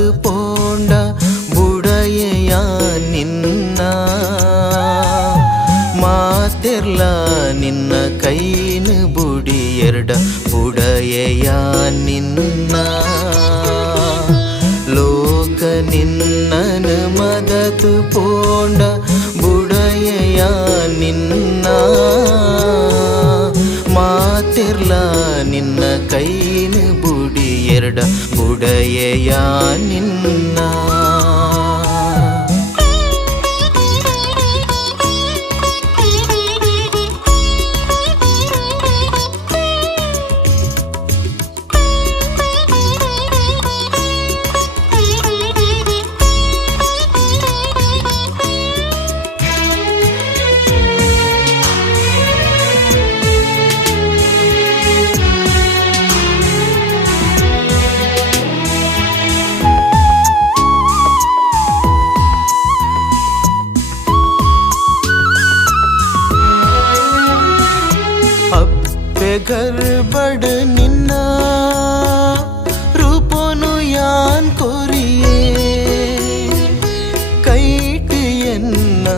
ಮದತು ಪೋಂಡ ಬುಡಯೆಯ ನಿನ್ನ ಮಾತೆರ್ಲ ನಿನ್ನ ಕೈನು ಬುಡಿ ಎರಡ ಬುಡಯೆಯ ನಿನ್ನ ಲೋಕ ನಿನ್ನನು ಮದತು ಪೋಂಡ ಬುಡಯೆಯ ನಿನ್ನ ಮಾತೆರ್ಲ ನಿನ್ನ ಕೈನು ಬುಡಿ ಎರಡ ಬುಡಯೆಯ ನಿನ್ನ घर बड़ निन्ना रूपोनु यान कोरिये कैट एन्न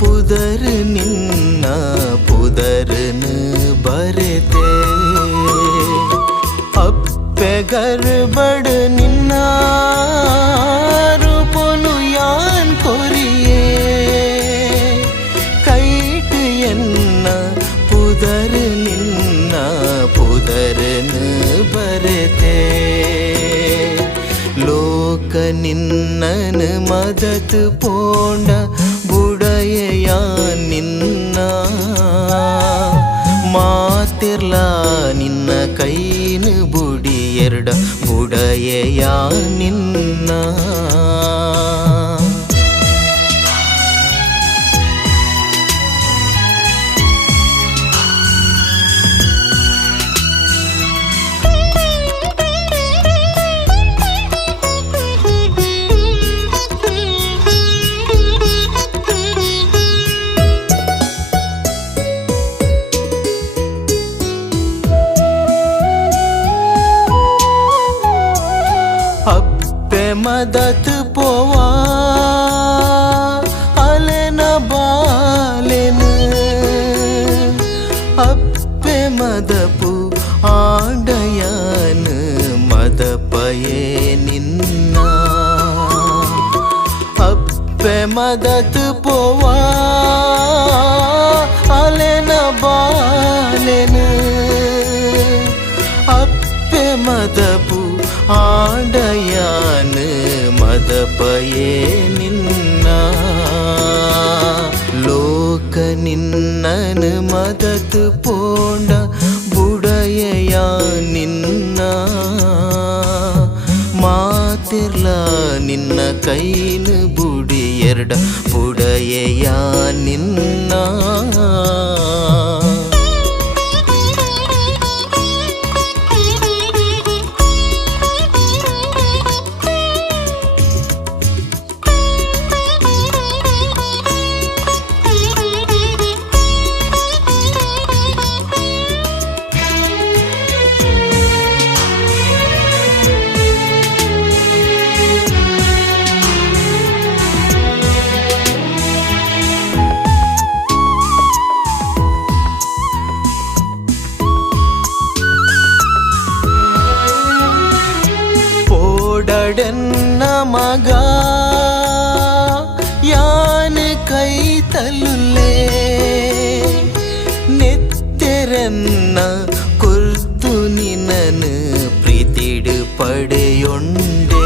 पुदर निन्न पुदरन बरते अप्पे घर बड़ निन्ना रूपोनु यान कोरिये कैट एन्न पुदर पुदरन बरते लोक निನ್ನನ ಮದತು ಪೋಂಡ ಬುಡಯೆಯ ನಿನ್ನ ಮಾತೆರ್ಲ ನಿನ್ನ ಕೈನು ಬುಡಿ ಎರಡ ಬುಡಯೆಯ ನಿನ್ನ मदत पोवा अलेन बालेन अप्पे मदपु आंडयन मदपये निन्न अप्पे मदत पोवा अलेन बालेन अप्पे मदपु आंडयन मदपये निन्न लोक निನ್ನನ मदतु पोंड ಬುಡಯೆಯ ನಿನ್ನ ಮಾತೆರ್ಲ ನಿನ್ನ ಕೈನು ಬುಡಿ ಎರಡ ಬುಡಯೆಯ ನಿನ್ನ डन्न मगा यान कई तलुले नेत्तेरन्न कुर्तु निनन प्रीतिडु पडेयुंडे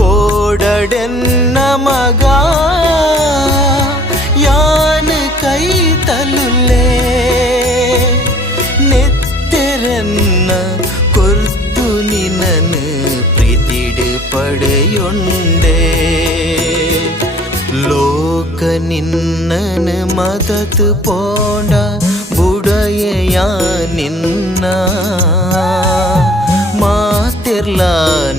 पोडडन्न मगा यान कई तलुले नेत्तेरन्न ನಿನ್ನನ ಪ್ರೀತಿಡು ಪಡೆಯುಂಡೆ ಲೋಕ ನಿನ್ನನ ಮದತು ಪೋಂಡ ಬುಡಯೆಯ ನಿನ್ನ ಮಾತೆರ್ಲ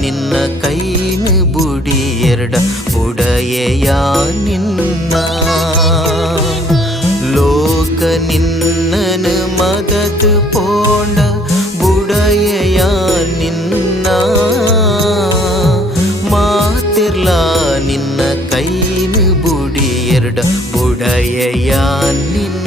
ನಿನ್ನ ಕೈನು ಬುಡಿ ಎರಡ ಬುಡಯೆಯ ನಿನ್ನ ಲೋಕ ನಿನ್ನನ ಮದತು ಪೋಂಡ ಬುಡಯೆಯ ನಿನ್ನ ನಿನ್ನ ಕೈನ ಬುಡಿ ಎರಡ ಬುಡಯೆಯ ನಿನ್ನ